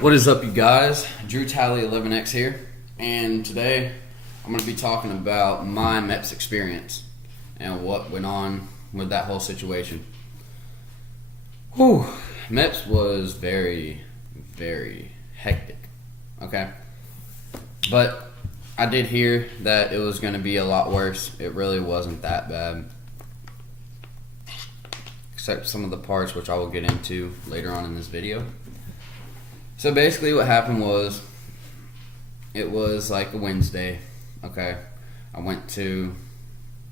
What is up, you guys? Drew Tally 11X here, and today I'm going to be talking about my MEPS experience and what went on with that whole situation. Whew, MEPS was very, very hectic, okay? But I did hear that it was going to be a lot worse. It really wasn't that bad, except some of the parts which I will get into later on in this video. So basically what happened was, it was like a Wednesday, okay? I went to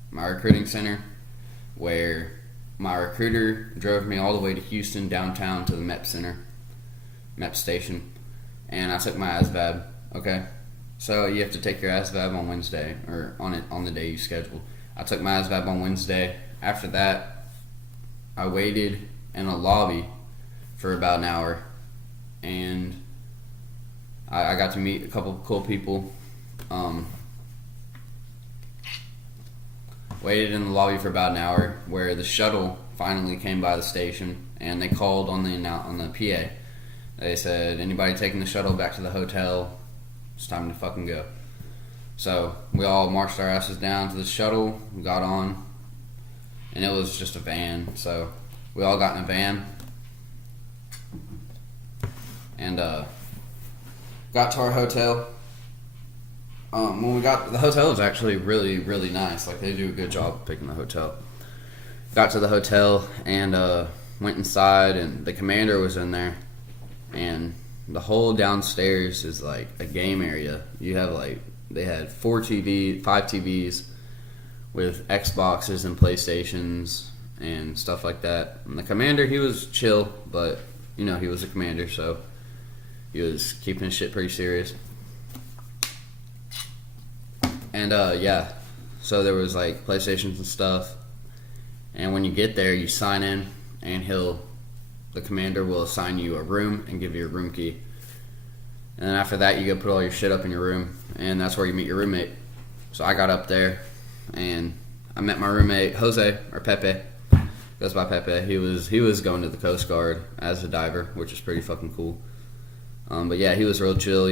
my recruiting center where my recruiter drove me all the way to Houston, downtown to the MEPS center, MEPS station, and I took my ASVAB, okay? So you have to take your ASVAB on Wednesday, or on the day you scheduled. I took my ASVAB on Wednesday. After that, I waited in a lobby for about an hour, and I got to meet a couple of cool people. Waited in the lobby for about an hour, where the shuttle finally came by the station, and they called on the PA. They said, "Anybody taking the shuttle back to the hotel? It's time to fucking go." So we all marched our asses down to the shuttle, got on, and it was just a van. So we all got in a van and got to our hotel. When we got, the hotel was actually really, really nice. Like, they do a good job picking the hotel. Got to the hotel and went inside, and the commander was in there, and the whole downstairs is like a game area. You have they had 5 TVs with Xboxes and PlayStations and stuff like that. And the commander, he was chill, but he was a commander, so he was keeping his shit pretty serious. And so there was like PlayStations and stuff. And when you get there, you sign in, and the commander will assign you a room and give you a room key. And then after that, you go put all your shit up in your room, and that's where you meet your roommate. So I got up there, and I met my roommate, Jose, or Pepe. Goes by Pepe. He was going to the Coast Guard as a diver, which is pretty fucking cool. But yeah, he was real chill.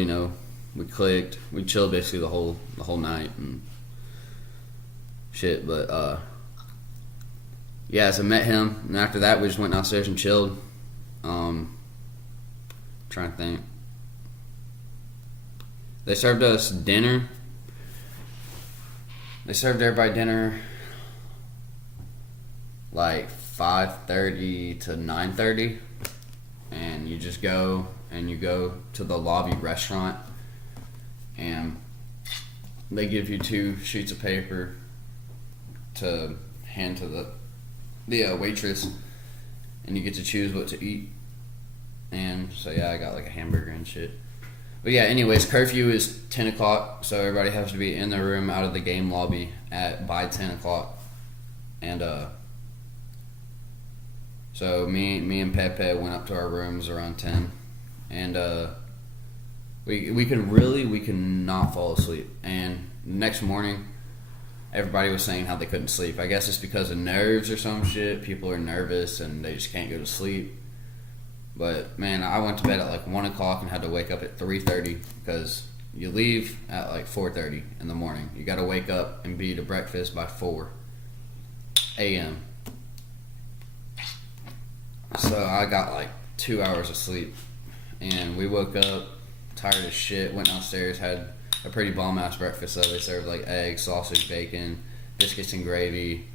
We clicked. We chilled basically the whole night and shit. But yeah, so I met him, and after that, we just went downstairs and chilled. Trying to think. They served us dinner. They served everybody dinner like 5:30 to 9:30, and you just go to the lobby restaurant, and they give you 2 sheets of paper to hand to the waitress, and you get to choose what to eat. And so yeah, I got like a hamburger and shit. But yeah, anyways, curfew is 10 o'clock, so everybody has to be in their room out of the game lobby by 10 o'clock. And so me and Pepe went up to our rooms around 10, and we could not fall asleep. And the next morning, everybody was saying how they couldn't sleep. I guess it's because of nerves or some shit. People are nervous and they just can't go to sleep. But man, I went to bed at like 1 o'clock and had to wake up at 3:30, because you leave at like 4:30 in the morning. You got to wake up and be to breakfast by 4 a.m. So I got like 2 hours of sleep, and we woke up tired as shit, went downstairs, had a pretty bomb-ass breakfast. So they served like eggs, sausage, bacon, biscuits and gravy,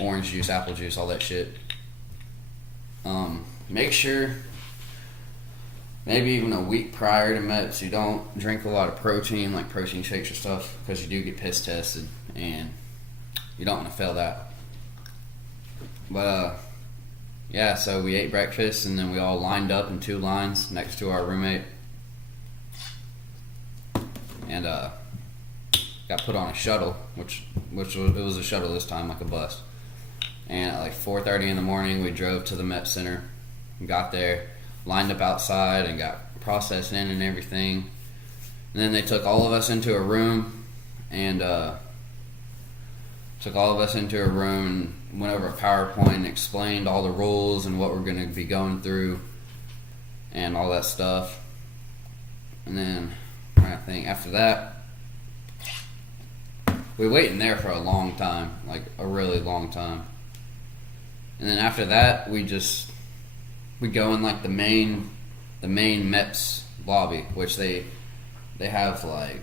orange juice, apple juice, all that shit. Make sure, maybe even a week prior to MEPS, you don't drink a lot of protein, like protein shakes or stuff, because you do get piss tested, and you don't want to fail that. But yeah, so we ate breakfast, and then we all lined up in 2 lines next to our roommate, and got put on a shuttle, which it was a shuttle this time, like a bus. And at like 4:30 in the morning, we drove to the MEPS Center, got there, lined up outside, and got processed in and everything. And then they took all of us into a room, and went over a PowerPoint and explained all the rules and what we're going to be going through. and all that stuff. And then I think after that, we wait in there for a long time, like a really long time. And then after that, we go in like the main MEPS lobby, which they have like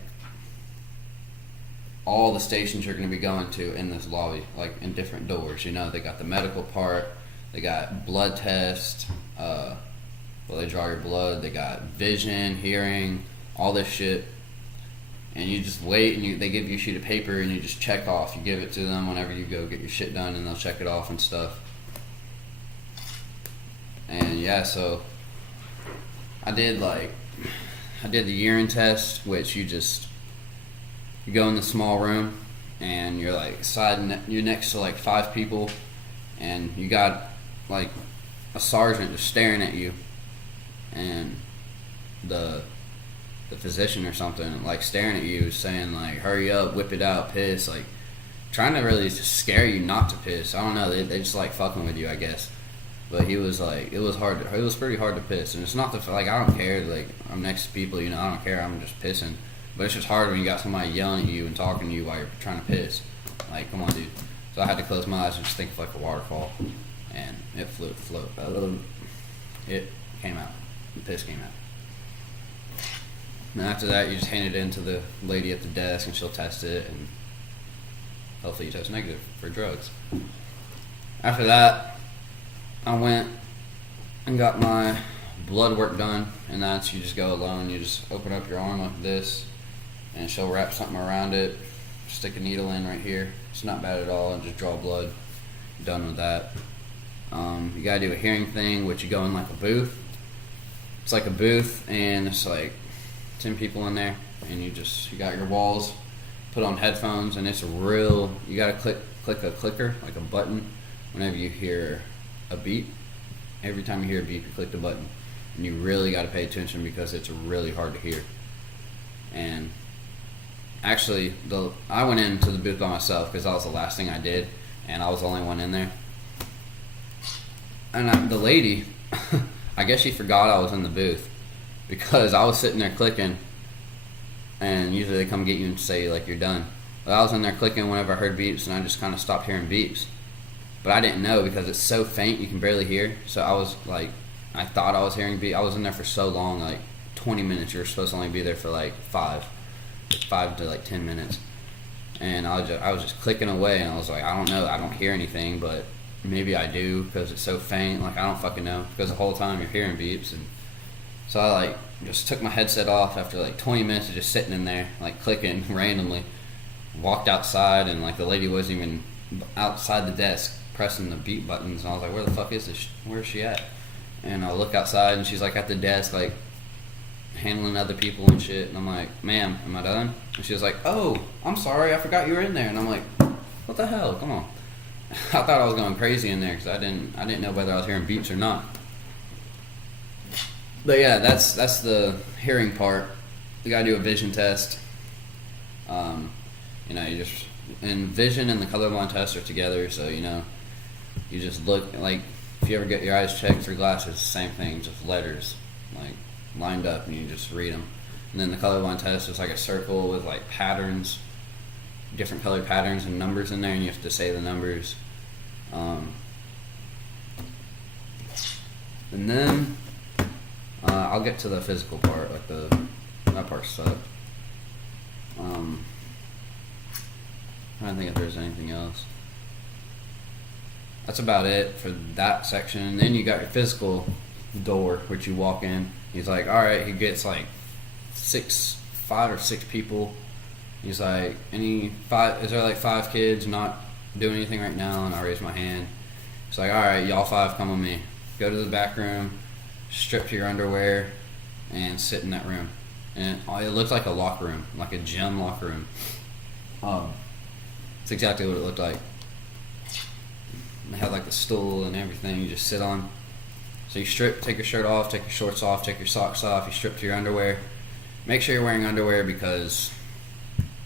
all the stations you're going to be going to in this lobby, like in different doors. You know, they got the medical part, they got blood test, they draw your blood, they got vision, hearing, all this shit. And you just wait, and they give you a sheet of paper, and you just check off. You give it to them whenever you go get your shit done, and they'll check it off and stuff. And yeah, so I did the urine test, which you go in the small room, and you're like you're next to like 5 people, and you got like a sergeant just staring at you, and the physician or something like staring at you, saying like, hurry up, whip it out, piss, like trying to really just scare you not to piss. I don't know, they just like fucking with you, I guess. But he was like, it was pretty hard to piss. And it's not like, I don't care, like I'm next to people, you know, I don't care, I'm just pissing. But it's just hard when you got somebody yelling at you and talking to you while you're trying to piss. Like, come on, dude. So I had to close my eyes and just think of like a waterfall, and it it came out, the piss came out. And after that, you just hand it in to the lady at the desk, and she'll test it, and hopefully you test negative for drugs. After that, I went and got my blood work done, and that's, you just go alone. You just open up your arm like this, and she'll wrap something around it, stick a needle in right here. It's not bad at all, and just draw blood. Done with that. You gotta do a hearing thing, which you go in like a booth. It's like a booth, and it's like 10 people in there, and you got your walls, put on headphones, and you gotta click a clicker, like a button, whenever you hear a beep. Every time you hear a beep, you click the button, and you really gotta pay attention because it's really hard to hear. And actually, I went into the booth by myself because that was the last thing I did, and I was the only one in there. And the lady, I guess she forgot I was in the booth, because I was sitting there clicking, and usually they come get you and say like you're done. But I was in there clicking whenever I heard beeps, and I just kind of stopped hearing beeps. But I didn't know, because it's so faint you can barely hear. So I was like, I thought I was hearing beeps. I was in there for so long, like 20 minutes. You were supposed to only be there for like 5 to like 10 minutes. And I was just clicking away, and I was like, I don't know, I don't hear anything, but maybe I do because it's so faint. Like, I don't fucking know, because the whole time you're hearing beeps. And so I like just took my headset off after like 20 minutes of just sitting in there like clicking randomly. Walked outside, and like the lady wasn't even outside the desk pressing the beep buttons, and I was like, where the fuck is this? Where's she at? And I look outside, and she's like at the desk, like handling other people and shit. And I'm like, ma'am, am I done? And she was like, oh, I'm sorry, I forgot you were in there. And I'm like, what the hell? Come on. I thought I was going crazy in there because I didn't know whether I was hearing beeps or not. But yeah, that's the hearing part. You gotta do a vision test. And vision and the colorblind test are together, so you just look, like if you ever get your eyes checked through glasses, same thing, just letters like lined up, and you just read them. And then the colorblind test is like a circle with like patterns, different color patterns and numbers in there, and you have to say the numbers. And then I'll get to the physical part, like that part sucked. I don't think if there's anything else. That's about it for that section. And then you got your physical door, which you walk in. He's like, all right, he gets like 5 or 6 people. He's like, is there like 5 kids not doing anything right now? And I raise my hand. He's like, all right, y'all 5 come with me. Go to the back room, strip to your underwear, and sit in that room. And it looks like a locker room, like a gym locker room. It's exactly what it looked like. They had like the stool and everything you just sit on. So you strip, take your shirt off, take your shorts off, take your socks off, you strip to your underwear. Make sure you're wearing underwear, because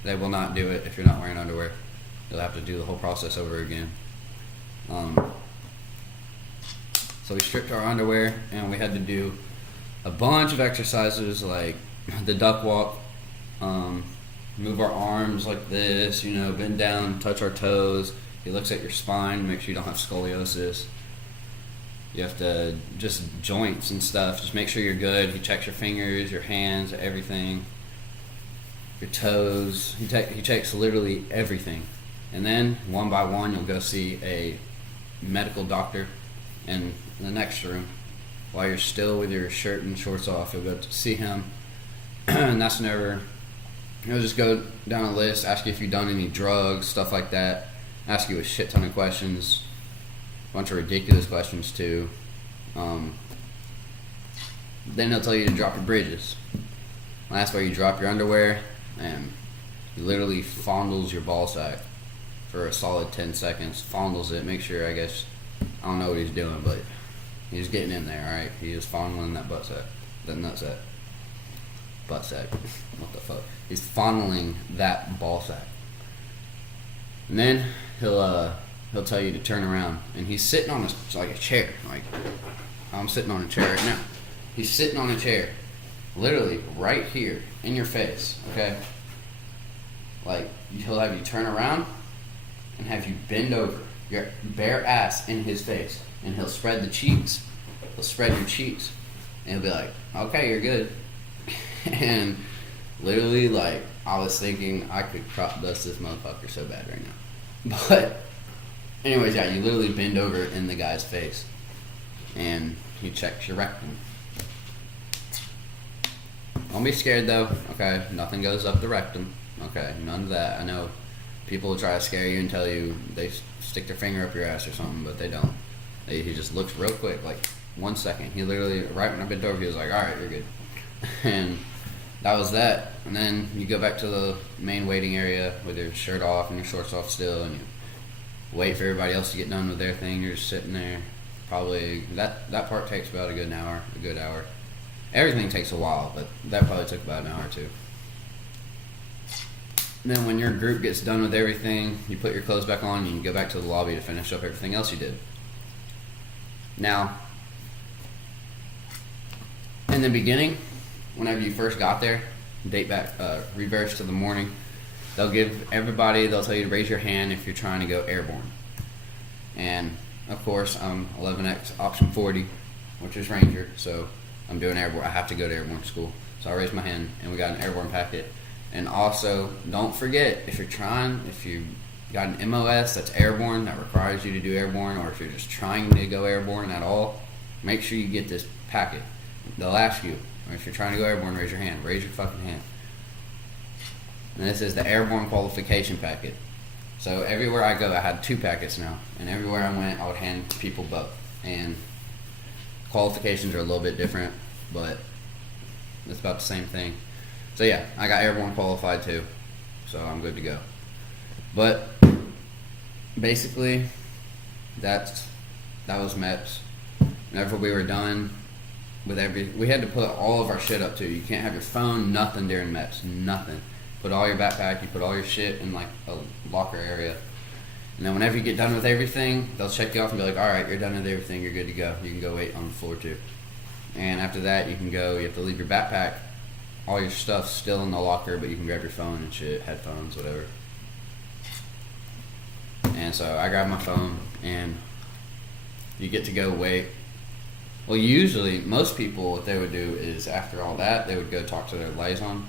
they will not do it if you're not wearing underwear. You'll have to do the whole process over again. So we stripped our underwear, and we had to do a bunch of exercises like the duck walk, move our arms like this, bend down, touch our toes. He looks at your spine, make sure you don't have scoliosis. You have to just joints and stuff. Just make sure you're good. He checks your fingers, your hands, everything, your toes. He checks literally everything. And then one by one, you'll go see a medical doctor in the next room. While you're still with your shirt and shorts off, you'll go to see him. And that's never. He'll just go down a list, ask you if you've done any drugs, stuff like that. Ask you a shit ton of questions. A bunch of ridiculous questions too. Then they'll tell you to drop your bridges. That's where you drop your underwear, and he literally fondles your ball sack for a solid 10 seconds. Fondles it, make sure, I don't know what he's doing, but he's getting in there, alright? He is fondling that butt sack. That nut sack. Butt sack. What the fuck? He's fondling that ball sack. And then he'll tell you to turn around, and he's sitting on a chair. Like, I'm sitting on a chair right now. He's sitting on a chair, literally right here in your face. Okay, like he'll have you turn around and have you bend over your bare ass in his face, and he'll spread the cheeks. He'll spread your cheeks, and he'll be like, "Okay, you're good." And literally, like, I was thinking I could crop dust this motherfucker so bad right now. But anyways, yeah, you literally bend over in the guy's face, and he checks your rectum. Don't be scared though, okay? Nothing goes up the rectum, okay? None of that. I know people will try to scare you and tell you they stick their finger up your ass or something, but they don't. He just looks real quick, like 1 second. He literally, right when I bent over, he was like, "All right, you're good." And that was that. And then you go back to the main waiting area with your shirt off and your shorts off still, and you wait for everybody else to get done with their thing. You're just sitting there. Probably that part takes about a good hour. Everything takes a while, but that probably took about an hour or two. And then when your group gets done with everything, you put your clothes back on and you go back to the lobby to finish up everything else you did. Now, in the beginning, whenever you first got there, reverse to the morning, they'll tell you to raise your hand if you're trying to go airborne. And of course, I'm 11X option 40, which is Ranger, so I'm doing airborne. I have to go to airborne school. So I raised my hand, and we got an airborne packet. And also, don't forget, if you got an MOS that's airborne, that requires you to do airborne, or if you're just trying to go airborne at all, make sure you get this packet. They'll ask you, or if you're trying to go airborne, raise your hand. Raise your fucking hand. And this is the airborne qualification packet. So everywhere I go, I had 2 packets now, and everywhere I went, I would hand people both. And qualifications are a little bit different, but it's about the same thing. So yeah, I got airborne qualified too, so I'm good to go. But basically, that was MEPS. Whenever we were done with we had to put all of our shit up too. You can't have your phone, nothing during MEPS, nothing. Put all your backpack, you put all your shit in like a locker area. And then whenever you get done with everything, they'll check you off and be like, "All right, you're done with everything, you're good to go. You can go wait on the floor too." And after that, you have to leave your backpack, all your stuff still in the locker, but you can grab your phone and shit, headphones, whatever. And so I grabbed my phone, and you get to go wait. Well, usually, most people, what they would do is after all that, they would go talk to their liaison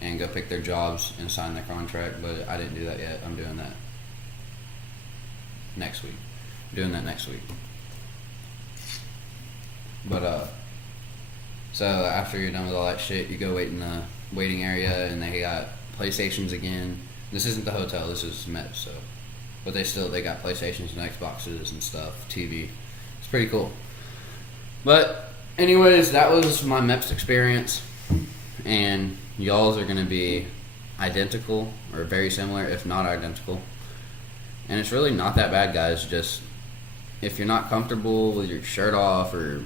and go pick their jobs and sign their contract, but I didn't do that yet. I'm doing that next week. But so after you're done with all that shit, you go wait in the waiting area, and they got PlayStations again. This isn't the hotel, this is MEPS, so but they got PlayStations and Xboxes and stuff, TV. It's pretty cool. But anyways, that was my MEPS experience, and y'all's are gonna be identical or very similar, if not identical. And it's really not that bad, guys. Just if you're not comfortable with your shirt off or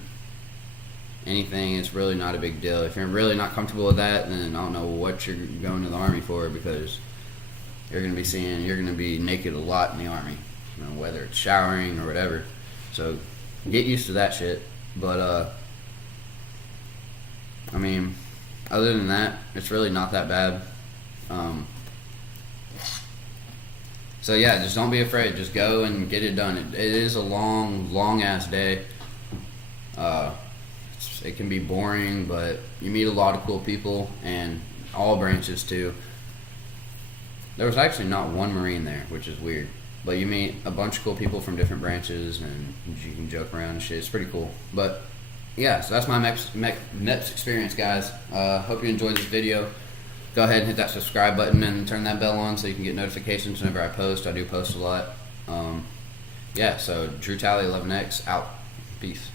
anything, it's really not a big deal. If you're really not comfortable with that, then I don't know what you're going to the Army for, because you're going to be naked a lot in the Army, whether it's showering or whatever. So get used to that shit. But I mean, other than that, it's really not that bad. So yeah, just don't be afraid. Just go and get it done. It is a long ass day. It can be boring, but you meet a lot of cool people, and all branches too. There was actually not one Marine there, which is weird. But you meet a bunch of cool people from different branches, and you can joke around and shit. It's pretty cool. But yeah, so that's my MEPS experience, guys. Hope you enjoyed this video. Go ahead and hit that subscribe button and turn that bell on so you can get notifications whenever I post. I do post a lot. Yeah, so Drew Talley 11X out. Peace.